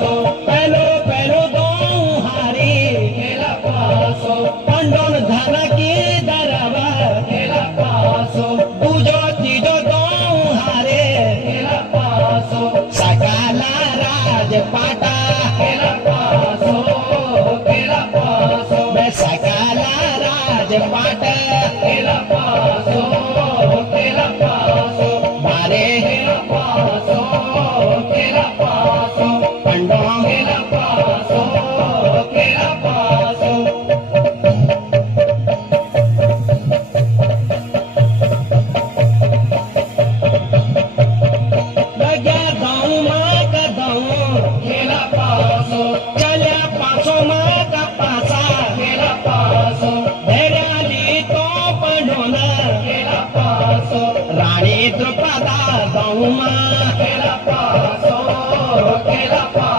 पहलो पहलो दो हारी खेला पासो पंडोन धन की दरवा खेला पासो दूजो तीजो दो हारे खेला पासो सकाला राजपाटा खेला पासो खेला पासो मैं सकाला राजपाट खेला पासो खेला पासो मारे खेला पासो खेला पासो पंडो खेला पासो खेला पासो लग्या दाऊ माँ का दाऊ खेला पासो चल्या पासो माँ का पासा खेला पासो धेराली तो पंडोना खेला पासो राणी द्रुपदा दाऊ माँ